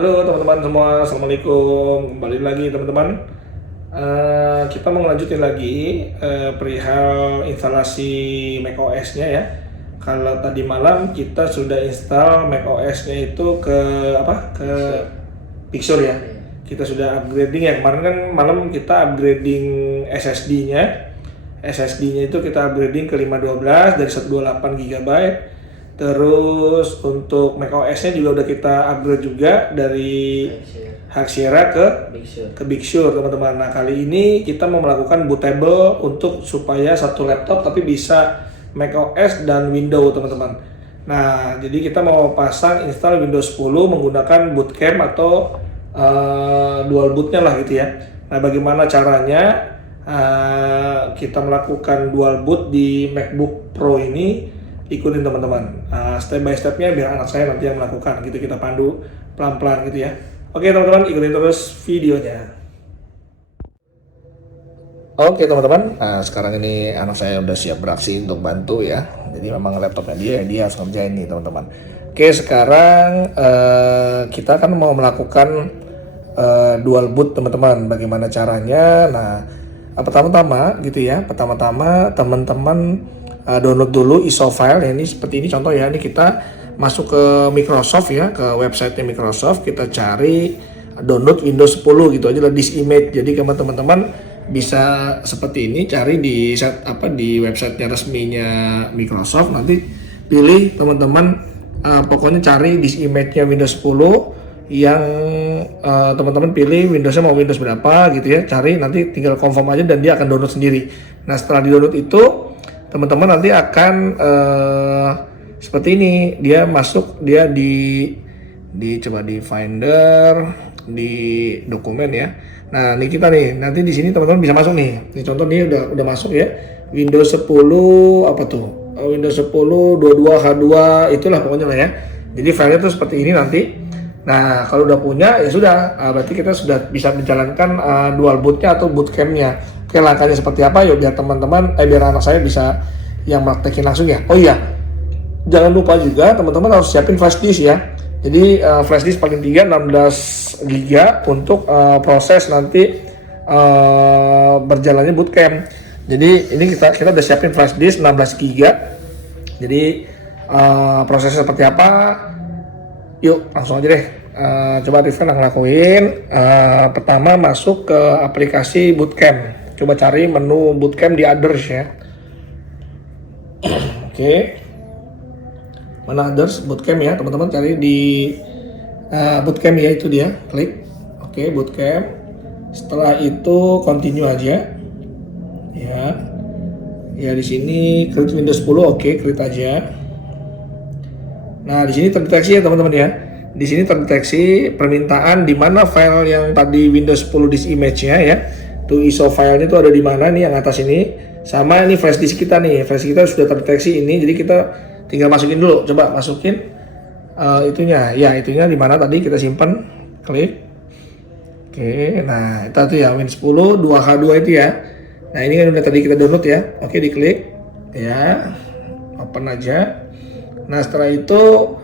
Halo teman-teman semua, assalamualaikum. Kembali lagi teman-teman. Kita mau ngelanjutin lagi perihal instalasi macOS-nya ya. Kalau tadi malam kita sudah install macOS-nya itu ke apa? Ke Big Sur ya. Kita sudah upgrading ya. Kemarin kan malam kita upgrading SSD-nya. SSD-nya itu kita upgrading ke 512 dari 128 GB. Terus untuk macOS-nya juga udah kita upgrade juga dari High Sierra ke Big Sur teman-teman. Nah kali ini kita mau melakukan bootable untuk supaya satu laptop tapi bisa macOS dan Windows teman-teman. Nah jadi kita mau pasang install Windows 10 menggunakan bootcamp atau dual bootnya lah gitu ya. Nah bagaimana caranya kita melakukan dual boot di MacBook Pro ini? Ikutin teman-teman step by stepnya biar anak saya nanti yang melakukan gitu, kita pandu pelan-pelan gitu ya. Oke teman-teman, ikutin terus videonya. Oke teman-teman, nah sekarang ini anak saya udah siap beraksi untuk bantu ya. Jadi memang laptopnya dia harus ngerjain nih teman-teman. Oke sekarang kita kan mau melakukan dual boot teman-teman. Bagaimana caranya? Nah pertama-tama gitu ya, pertama-tama teman-teman download dulu ISO file ya. Ini seperti ini contoh ya, ini kita masuk ke Microsoft ya, ke websitenya Microsoft, kita cari download Windows 10 gitu aja lah, this image. Jadi teman-teman bisa seperti ini, cari di di websitenya resminya Microsoft, nanti pilih teman-teman pokoknya cari this image-nya Windows 10 yang teman-teman pilih Windowsnya mau Windows berapa gitu ya, cari nanti tinggal confirm aja dan dia akan download sendiri. Nah setelah di download itu teman-teman nanti akan seperti ini, dia masuk, dia di coba di Finder, di dokumen ya. Nah ini kita nih, nanti di sini teman-teman bisa masuk nih. Ini contoh nih udah masuk ya, Windows 10 apa tuh, Windows 10 22H2 itulah pokoknya lah ya. Jadi filenya tuh seperti ini nanti. Nah kalau udah punya ya sudah, berarti kita sudah bisa menjalankan dual bootnya atau bootcampnya. Oke, langkahnya seperti apa? Yuk biar teman-teman, biar anak saya bisa yang praktekin langsung ya. Oh iya, jangan lupa juga teman-teman harus siapin flash disk ya. Jadi flash disk paling 16 GB untuk proses nanti berjalannya bootcamp. Jadi ini kita udah siapin flash disk 16 GB. Jadi prosesnya seperti apa? Yuk langsung aja deh. Coba Rifan ngelakuin. Pertama masuk ke aplikasi bootcamp. Coba cari menu bootcamp di others ya. Oke. Mana others bootcamp ya, teman-teman cari di bootcamp ya, itu dia. Klik. Oke, bootcamp. Setelah itu continue aja. Ya. Ya di sini klik Windows 10, oke, klik aja. Nah, di sini terdeteksi ya, teman-teman ya. Di sini terdeteksi permintaan di mana file yang tadi Windows 10 disk image-nya ya. Tuh ISO filenya itu ada di mana nih, yang atas ini. Sama ini flash disk kita nih, flash kita sudah terdeteksi ini, jadi kita tinggal masukin dulu. Coba masukin itunya, ya itunya di mana tadi kita simpan, klik. Oke, nah itu tuh ya Win 10 2H2 itu ya. Nah ini kan udah tadi kita download ya. Oke, diklik ya, open aja. Nah setelah itu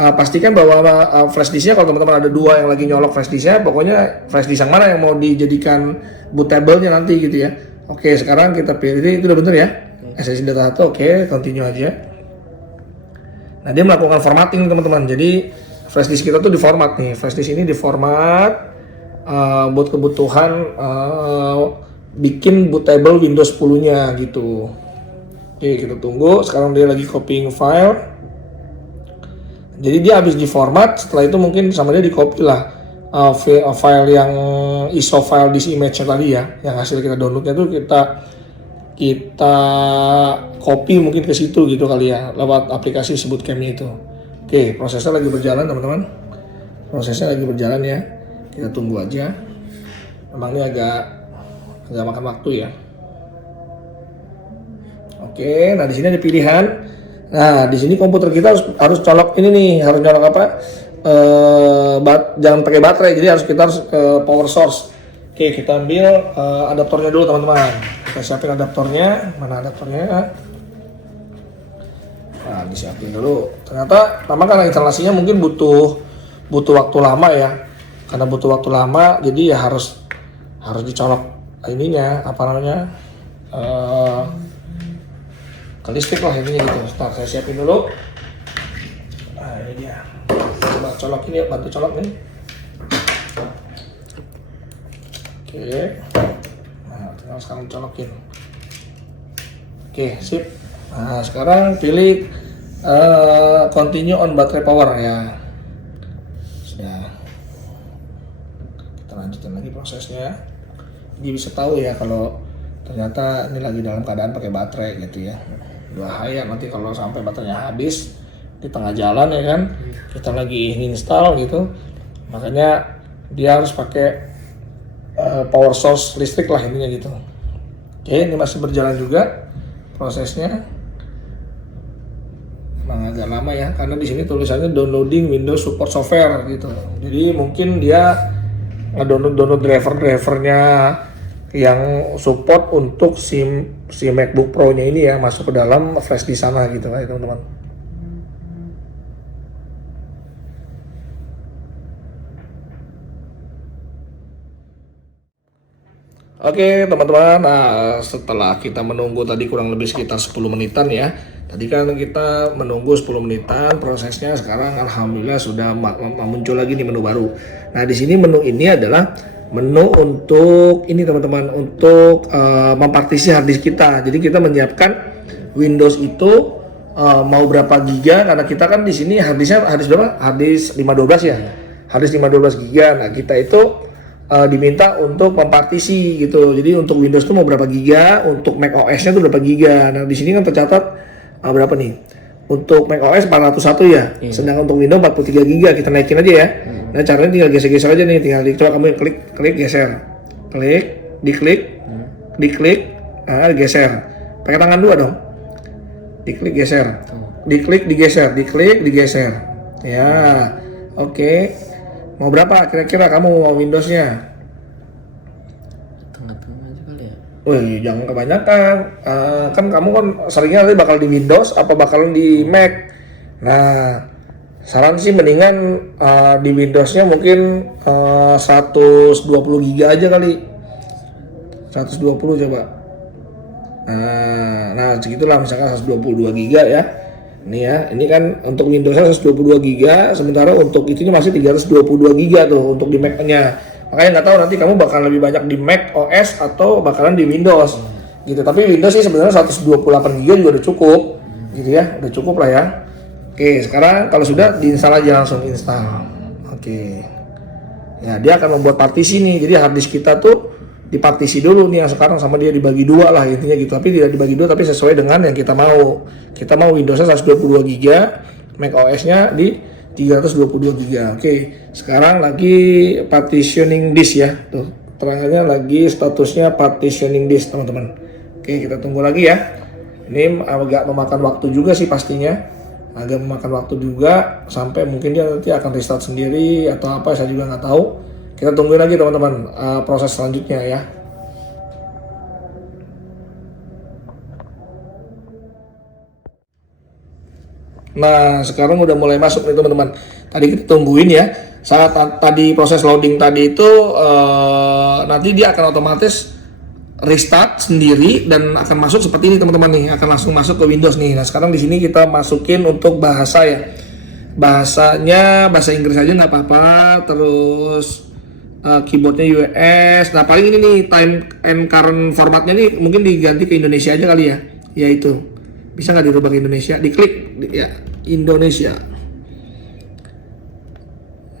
pastikan bahwa flash disknya, kalau teman-teman ada dua yang lagi nyolok flash disknya, pokoknya flash disk yang mana yang mau dijadikan bootable-nya nanti gitu ya. Oke, sekarang kita pilih, itu udah bener ya, SSD data 1, oke, continue aja. Nah dia melakukan formatting teman-teman, jadi flash disk kita tuh diformat nih, flash disk ini diformat buat kebutuhan bikin bootable Windows 10 nya gitu. Oke, kita tunggu, sekarang dia lagi copying file. Jadi dia habis diformat, setelah itu mungkin sama dia di copy lah file yang ISO file disk image tadi ya, yang hasil kita downloadnya tuh kita copy mungkin ke situ gitu kali ya, lewat aplikasi bootcamp-nya itu. Oke, prosesnya lagi berjalan teman-teman, prosesnya lagi berjalan ya, kita tunggu aja. Memang ini agak makan waktu ya. Oke, nah di sini ada pilihan. Nah di sini komputer kita harus colok ini nih, harus colok apa? Jangan pakai baterai, jadi kita harus ke power source. Oke, kita ambil adaptornya dulu teman-teman. Kita siapin adaptornya, mana adaptornya? Nah, disiapin dulu. Ternyata karena instalasinya mungkin butuh butuh waktu lama ya. Karena butuh waktu lama, jadi ya harus dicolok ininya, apa namanya, ke listrik lah ininya gitu. Ntar saya siapin dulu. Nah ini dia. Coba colokin ya, bantu colok nih. Oke. Nah tinggal sekarang colokin. Oke, sip. Nah sekarang pilih continue on battery power ya. Ya. Kita lanjutin lagi prosesnya. Jadi bisa tahu ya kalau ternyata ini lagi dalam keadaan pakai baterai gitu ya. Bahaya nanti kalau sampai baterainya habis di tengah jalan ya kan. Kita lagi install gitu. Makanya dia harus pakai power source listrik lah intinya gitu. Oke, ini masih berjalan juga prosesnya. Emang agak lama ya, karena di sini tulisannya downloading Windows Support Software gitu. Jadi mungkin dia ngedownload drivernya yang support untuk si MacBook Pro-nya ini ya, masuk ke dalam flash di sana gitu ya teman-teman. Oke teman-teman, nah setelah kita menunggu tadi kurang lebih sekitar 10 menitan ya. Tadi kan kita menunggu 10 menitan prosesnya, sekarang alhamdulillah sudah muncul lagi nih menu baru. Nah di sini menu ini adalah menu untuk ini teman-teman, untuk mempartisi harddisk kita. Jadi kita menyiapkan Windows itu mau berapa giga, karena kita kan di sini harddisknya berapa? Harddisk 512 ya. Harddisk 512 giga. Nah kita itu diminta untuk mempartisi gitu. Jadi untuk Windows itu mau berapa giga, untuk Mac OS-nya itu berapa giga. Nah, di sini kan tercatat berapa nih? Untuk Mac OS 401 ya. Sedangkan untuk Windows 43 giga, kita naikin aja ya. Nah, caranya tinggal geser-geser aja nih, tinggal coba kamu klik geser. Klik, diklik, geser. Pakai tangan dua dong. Diklik geser. Diklik digeser, diklik digeser. Ya. Oke. Mau berapa kira-kira kamu mau Windows-nya? Tengah-tengah aja kali ya. Wih, jangan kebanyakan. Kan kamu kan seringnya nanti bakal di Windows apa bakalan di Mac. Nah, saran sih mendingan di Windows-nya mungkin 120 GB aja kali. 120 coba. Nah segitulah, misalkan 122 GB ya. Ini ya, ini kan untuk Windows 122 GB, sementara untuk itunya masih 322 GB tuh untuk di Mac-nya. Makanya nggak tahu nanti kamu bakal lebih banyak di Mac OS atau bakalan di Windows gitu. Tapi Windows sih sebenarnya 128 GB juga udah cukup gitu ya, udah cukup lah ya. Oke, sekarang kalau sudah diinstal aja, langsung install. Oke. Ya, dia akan membuat partisi nih. Jadi harddisk kita tuh dipartisi dulu nih yang sekarang, sama dia dibagi dua lah intinya gitu. Tapi tidak dibagi dua, tapi sesuai dengan yang kita mau. Kita mau Windowsnya 122 GB, Mac OS-nya di 322 GB. Oke, sekarang lagi partitioning disk ya. Tuh, terangannya lagi statusnya partitioning disk teman-teman. Oke, kita tunggu lagi ya. Ini agak memakan waktu juga sih pastinya. Agak memakan waktu juga, sampai mungkin dia nanti akan restart sendiri atau apa, saya juga nggak tahu. Kita tungguin lagi teman-teman proses selanjutnya ya. Nah sekarang udah mulai masuk nih teman-teman. Tadi kita tungguin ya. Saat tadi proses loading tadi itu nanti dia akan otomatis restart sendiri dan akan masuk seperti ini teman-teman nih. Akan langsung masuk ke Windows nih. Nah sekarang di sini kita masukin untuk bahasa ya. Bahasanya bahasa Inggris aja nggak apa-apa. Terus keyboardnya US. Nah paling ini nih time and current formatnya nih mungkin diganti ke Indonesia aja kali ya. Yaitu bisa nggak dirubah ke Indonesia? Diklik ya Indonesia.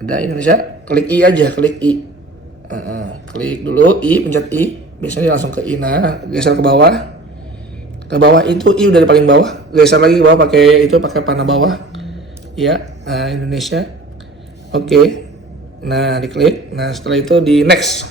Ada Indonesia, klik I aja, klik I. Klik dulu I, pencet I. Biasanya langsung ke I. Nah geser ke bawah. Ke bawah itu I udah di paling bawah. Geser lagi ke bawah pakai panah bawah. Ya Indonesia. Oke. Nah diklik, nah setelah itu di next.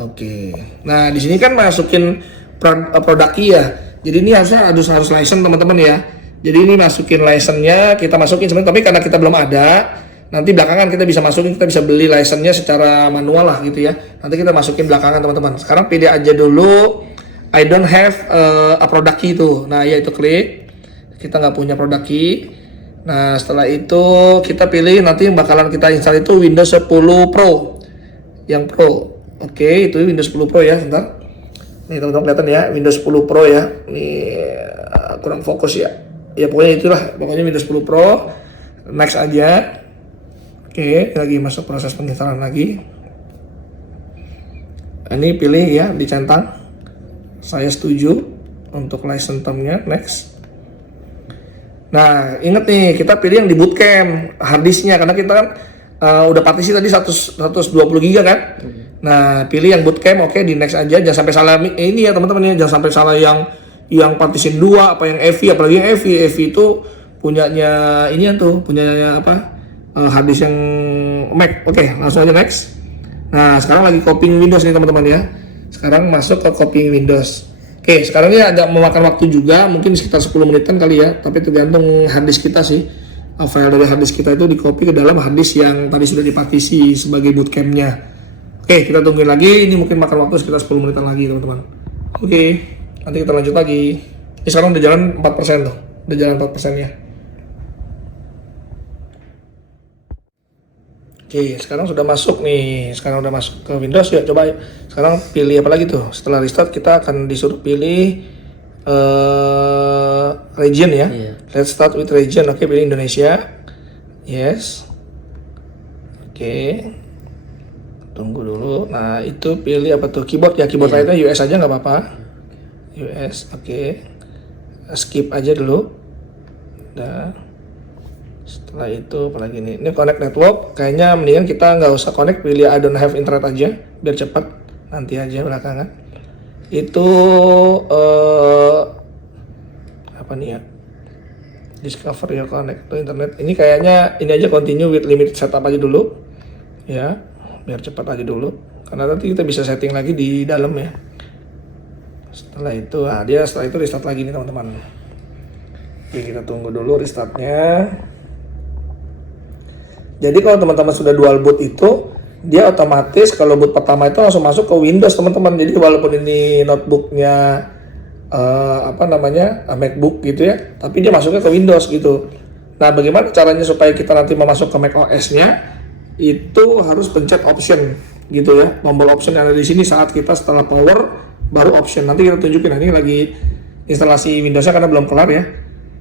Oke. Nah di sini kan masukin produk key ya. Jadi ini harus license teman-teman ya. Jadi ini masukin license-nya, kita masukin sebenarnya, tapi karena kita belum ada, nanti belakangan kita bisa masukin, kita bisa beli license-nya secara manual lah gitu ya. Nanti kita masukin belakangan teman-teman. Sekarang pilih aja dulu I don't have a product key itu. Nah ya itu klik. Kita nggak punya product key. Nah, setelah itu kita pilih nanti yang bakalan kita install itu Windows 10 Pro. Yang Pro. Oke, itu Windows 10 Pro ya, sebentar. Nih teman-teman kelihatan ya, Windows 10 Pro ya. Ini kurang fokus ya. Ya pokoknya itulah, pokoknya Windows 10 Pro. Next aja. Oke, lagi masuk proses penginstalan lagi. Ini pilih ya, dicentang. Saya setuju untuk license term-nya, next. Nah, ingat nih, kita pilih yang di bootcamp harddisknya karena kita kan udah partisi tadi 120 GB kan. Nah, pilih yang bootcamp, oke, di next aja. Jangan sampai salah ini ya teman-teman ya, jangan sampai salah yang partition 2 apa yang EV, apalagi yang EV itu punyanya ini tuh, punyanya apa? Harddisk yang Mac. Oke, langsung aja next. Nah, sekarang lagi copying Windows nih teman-teman ya. Sekarang masuk ke copying Windows. Oke, sekarang ini agak memakan waktu juga, mungkin sekitar 10 menitan kali ya, tapi tergantung harddisk kita sih. File dari harddisk kita itu di copy ke dalam harddisk yang tadi sudah dipartisi sebagai bootcampnya. Oke, kita tungguin lagi, ini mungkin makan waktu sekitar 10 menitan lagi teman-teman. Oke, nanti kita lanjut lagi. Ini sekarang udah jalan 4% tuh, udah jalan 4% ya. Oke, sekarang sudah masuk nih. Sekarang udah masuk ke Windows ya. Coba sekarang pilih apa lagi tuh? Setelah restart kita akan disuruh pilih region ya. Let's start with region. Oke, pilih Indonesia. Yes. Oke. Tunggu dulu. Nah, itu pilih apa tuh? Keyboard ya. Keyboard lainnya US aja nggak apa-apa. US. Oke. Skip aja dulu. Udah. Setelah itu apalagi nih, ini connect network, kayaknya mendingan kita nggak usah connect, pilih I don't have internet aja biar cepat, nanti aja belakangan. Itu apa nih ya, discover your connect to internet, ini kayaknya ini aja continue with limited setup aja dulu ya, biar cepat aja dulu karena nanti kita bisa setting lagi di dalam ya. Setelah itu setelah itu restart lagi nih teman-teman. Oke, kita tunggu dulu restartnya. Jadi kalau teman-teman sudah dual boot itu, dia otomatis kalau boot pertama itu langsung masuk ke Windows teman-teman. Jadi walaupun ini notebooknya MacBook gitu ya, tapi dia masuknya ke Windows gitu. Nah, bagaimana caranya supaya kita nanti masuk ke Mac OS-nya? Itu harus pencet option gitu ya. Tombol option yang ada di sini saat kita setelah power baru option. Nanti kita tunjukin, ini lagi instalasi Windows-nya karena belum kelar ya.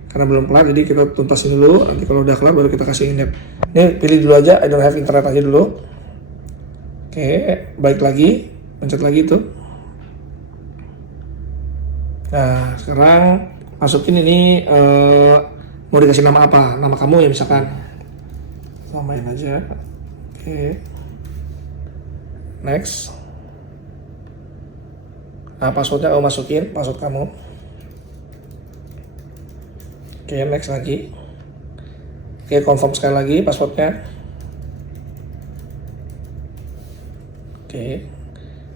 Jadi kita tuntasin dulu, nanti kalau udah kelar baru kita kasih init. Ini pilih dulu aja, I don't have internet aja dulu. Oke, balik lagi, pencet lagi tuh. Nah, sekarang masukin ini mau dikasih nama apa? Nama kamu ya misalkan. Samain aja. Oke. Next. Nah, passwordnya kamu masukin, password kamu. Oke, next lagi. Oke, confirm sekali lagi passwordnya. Oke.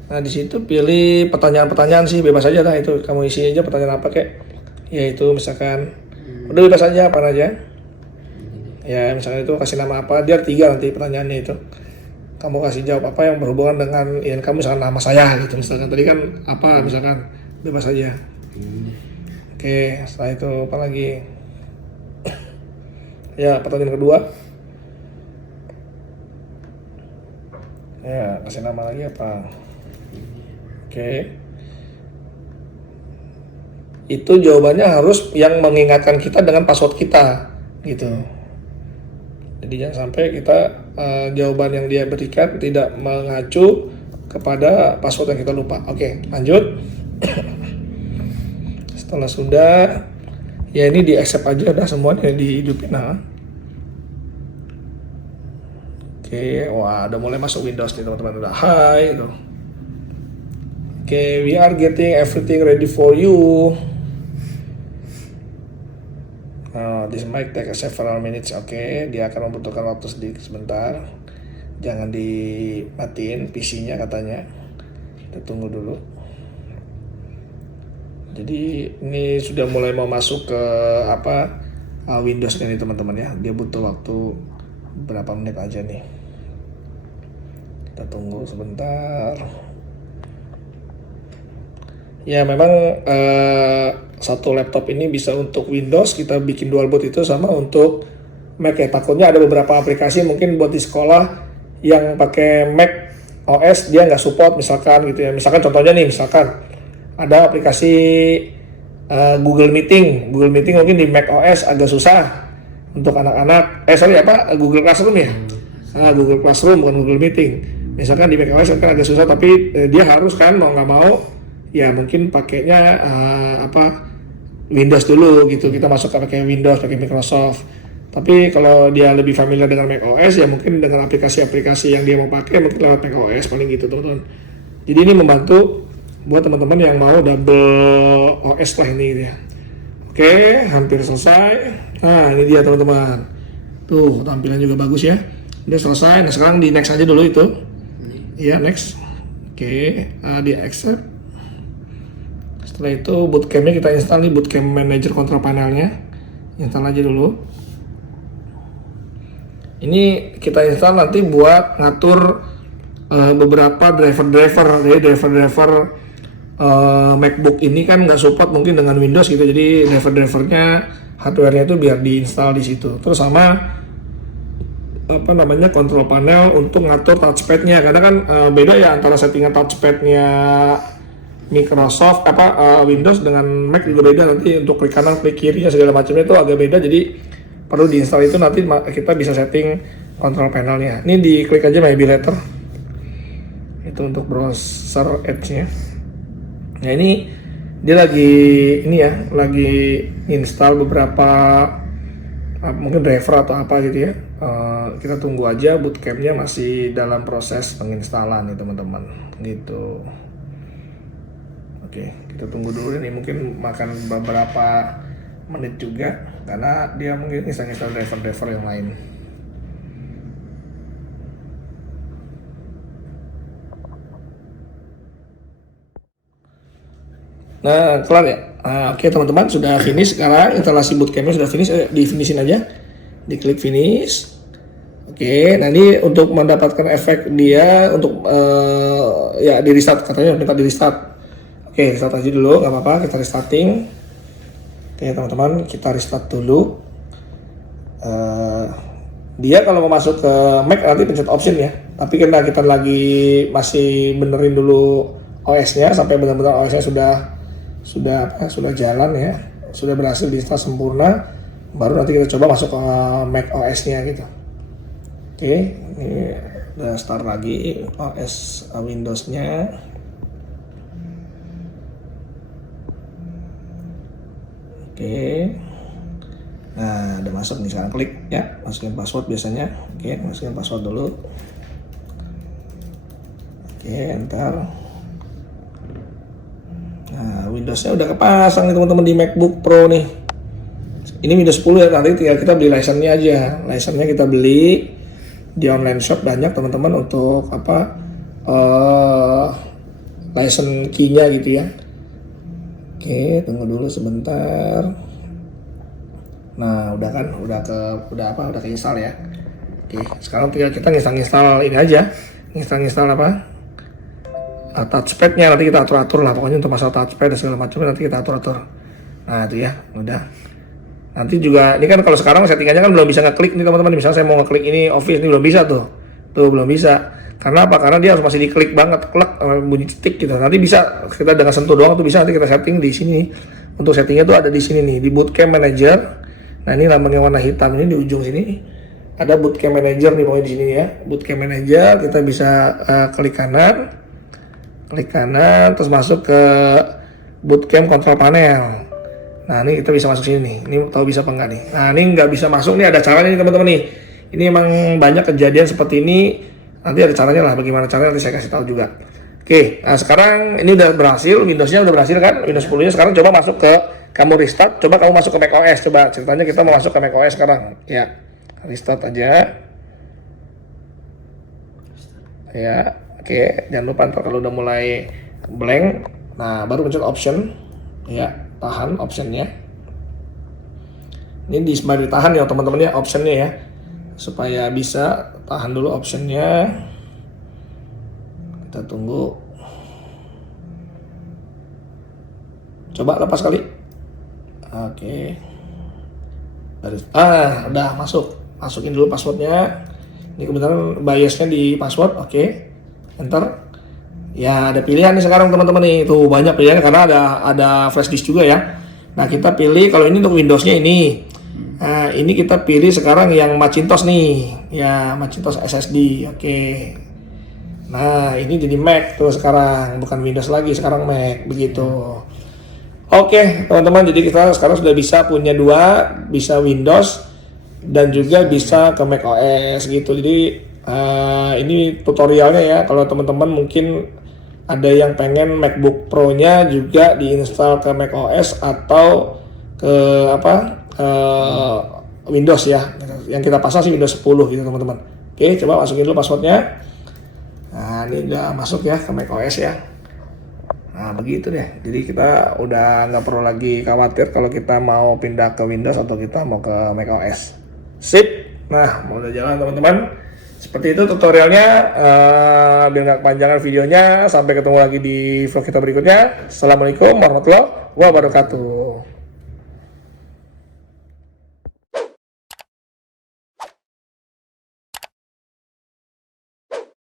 Nah, di situ pilih pertanyaan-pertanyaan sih, bebas aja dah itu. Kamu isi aja pertanyaan apa kek. Yaitu misalkan udah bebas aja apa aja. Ya, misalkan itu kasih nama apa, dia 3 nanti pertanyaannya itu. Kamu kasih jawab apa yang berhubungan dengan kamu misalkan nama saya gitu. Misalkan tadi kan apa misalkan bebas aja. Oke, setelah itu apa lagi? Ya, pertanyaan kedua. Ya, kasih nama lagi apa? Oke. Itu jawabannya harus yang mengingatkan kita dengan password kita, gitu. Jadi jangan sampai kita jawaban yang dia berikan tidak mengacu kepada password yang kita lupa. Oke, lanjut. Setelah sudah, ya ini di accept aja udah semuanya dihidupin. Nah. Oke, wah udah mulai masuk Windows nih teman-teman, udah hi itu. Oke, we are getting everything ready for you. This might take several minutes. Oke, dia akan membutuhkan waktu sedikit sebentar. Jangan dimatiin PC-nya katanya. Kita tunggu dulu. Jadi ini sudah mulai mau masuk ke Windows nih teman-teman ya. Dia butuh waktu berapa menit aja nih. Kita tunggu sebentar. Ya memang satu laptop ini bisa untuk Windows, kita bikin dual boot itu sama untuk Mac ya. Takutnya ada beberapa aplikasi mungkin buat di sekolah yang pakai Mac OS dia nggak support misalkan gitu ya. Misalkan contohnya nih, misalkan ada aplikasi Google Meeting. Google Meeting mungkin di Mac OS agak susah untuk anak-anak. Google Classroom ya. Google Classroom bukan Google Meeting. Misalkan di Mac OS kan agak susah, tapi dia harus kan mau nggak mau ya mungkin pakainya Windows dulu gitu. Kita masuk ke pakai Windows, pakai Microsoft. Tapi kalau dia lebih familiar dengan Mac OS ya mungkin dengan aplikasi-aplikasi yang dia mau pakai mungkin lewat Mac OS paling gitu teman-teman. Jadi ini membantu buat teman-teman yang mau double OS lah ini gitu ya. Oke, hampir selesai. Nah ini dia teman-teman. Tuh tampilan juga bagus ya. Udah selesai. Nah sekarang di next aja dulu itu. Iya next. Oke, di accept. Setelah itu bootcampnya kita install nih, bootcamp manager control panelnya. Install aja dulu. Ini kita install nanti buat ngatur beberapa driver-driver. Jadi driver-driver MacBook ini kan nggak support mungkin dengan Windows gitu. Jadi driver-drivernya hardware-nya itu biar diinstal di situ. Terus sama control panel untuk ngatur touchpad-nya. Karena kan beda ya antara settingan touchpad-nya Microsoft Windows dengan Mac juga beda. Nanti untuk klik kanan, klik kirinya segala macamnya itu agak beda. Jadi perlu diinstal itu, nanti kita bisa setting control panelnya. Ini diklik aja My Letter. Itu untuk browser Edge-nya. Nah ini dia lagi install beberapa mungkin driver atau apa gitu ya. Kita tunggu aja, bootcampnya masih dalam proses penginstalan nih teman-teman. Gitu. Oke, kita tunggu dulu nih, mungkin makan beberapa menit juga karena dia mungkin install driver-driver yang lain. Nah, kelar ya. Oke teman-teman, sudah finish sekarang instalasi bootcampnya sudah finish. Di finishin aja, diklik finish. Oke, nah ini untuk mendapatkan efek dia untuk di restart, katanya minta di restart. Oke, restart aja dulu, nggak apa-apa, kita restarting. Oke teman-teman, kita restart dulu. Dia kalau mau masuk ke Mac nanti pencet option ya. Tapi karena kita lagi masih benerin dulu OS-nya sampai benar-benar OS-nya sudah jalan ya, sudah berhasil diinstal sempurna, baru nanti kita coba masuk ke Mac OS-nya gitu. Oke, ini udah start lagi OS Windows-nya. Oke, nah udah masuk nih, sekarang klik ya, masukin password biasanya. Oke, masukin password dulu. Oke, enter. Nah, Windows-nya udah kepasang nih teman-teman di MacBook Pro nih. Ini Windows 10 ya, nanti tinggal kita beli license-nya aja. License-nya kita beli di online shop banyak teman-teman untuk license key-nya gitu ya. Oke, tunggu dulu sebentar. Nah, udah keinstall ya. Oke, sekarang tinggal kita nginstal ini aja. Nginstal touchpad-nya, nanti kita atur-atur lah. Pokoknya untuk masalah touchpad dan segala macam nanti kita atur-atur. Nah, itu ya, udah. Nanti juga, ini kan kalau sekarang settingannya kan belum bisa ngeklik nih teman-teman. Misalnya saya mau ngeklik ini Office, ini belum bisa tuh. Tuh, belum bisa. Karena apa? Karena dia harus masih diklik banget, klek, bunyi titik gitu. Nanti bisa kita dengan sentuh doang tuh bisa, nanti kita setting di sini. Untuk settingnya tuh ada di sini nih, di Bootcamp Manager. Nah ini lambangnya warna hitam ini di ujung sini. Ada Bootcamp Manager nih pokoknya di sini ya. Bootcamp Manager kita bisa klik kanan, terus masuk ke Bootcamp Control Panel. Nah ini kita bisa masuk sini nih. Ini tahu bisa apa enggak nih? Nah ini nggak bisa masuk nih, ada caranya nih teman-teman nih. Ini emang banyak kejadian seperti ini. Nanti ada caranya lah, bagaimana caranya nanti saya kasih tahu juga. Oke, nah sekarang ini udah berhasil, Windows-nya udah berhasil kan, Windows 10-nya. Sekarang coba masuk ke, kamu restart, coba kamu masuk ke Mac OS, coba ceritanya kita mau masuk ke Mac OS sekarang. Ya, restart aja. Ya, oke, jangan lupa ntar kalau udah mulai blank, nah baru pencet option, ya, tahan optionnya. Ini disebut ditahan ya teman-teman ya, optionnya ya. Supaya bisa tahan dulu optionnya, kita tunggu. Coba lepas kali. Oke. Udah masuk. masukin dulu passwordnya. Ini kebetulan biasnya di password, oke. Enter. Ya ada pilihan nih sekarang teman-teman nih, tuh banyak pilihan karena ada flash disk juga ya. Nah kita pilih, kalau ini untuk Windowsnya ini. Nah ini kita pilih sekarang yang Macintosh nih, ya Macintosh SSD, oke. Nah ini jadi Mac tuh sekarang, bukan Windows lagi, sekarang Mac, begitu. Oke teman-teman, jadi kita sekarang sudah bisa punya dua, bisa Windows dan juga bisa ke Mac OS gitu. Jadi ini tutorialnya ya, kalau teman-teman mungkin ada yang pengen MacBook Pro-nya juga diinstal ke Mac OS atau ke Windows ya. Yang kita pasang sih Windows 10 gitu teman-teman. Oke, coba masukin dulu passwordnya. Nah, ini udah masuk ya ke Mac OS ya. Nah, begitu deh. Jadi kita udah nggak perlu lagi khawatir kalau kita mau pindah ke Windows atau kita mau ke Mac OS. Sip. Nah, mau udah jalan teman-teman. Seperti itu tutorialnya, biar nggak kepanjangan videonya. Sampai ketemu lagi di vlog kita berikutnya. Assalamualaikum warahmatullahi wabarakatuh.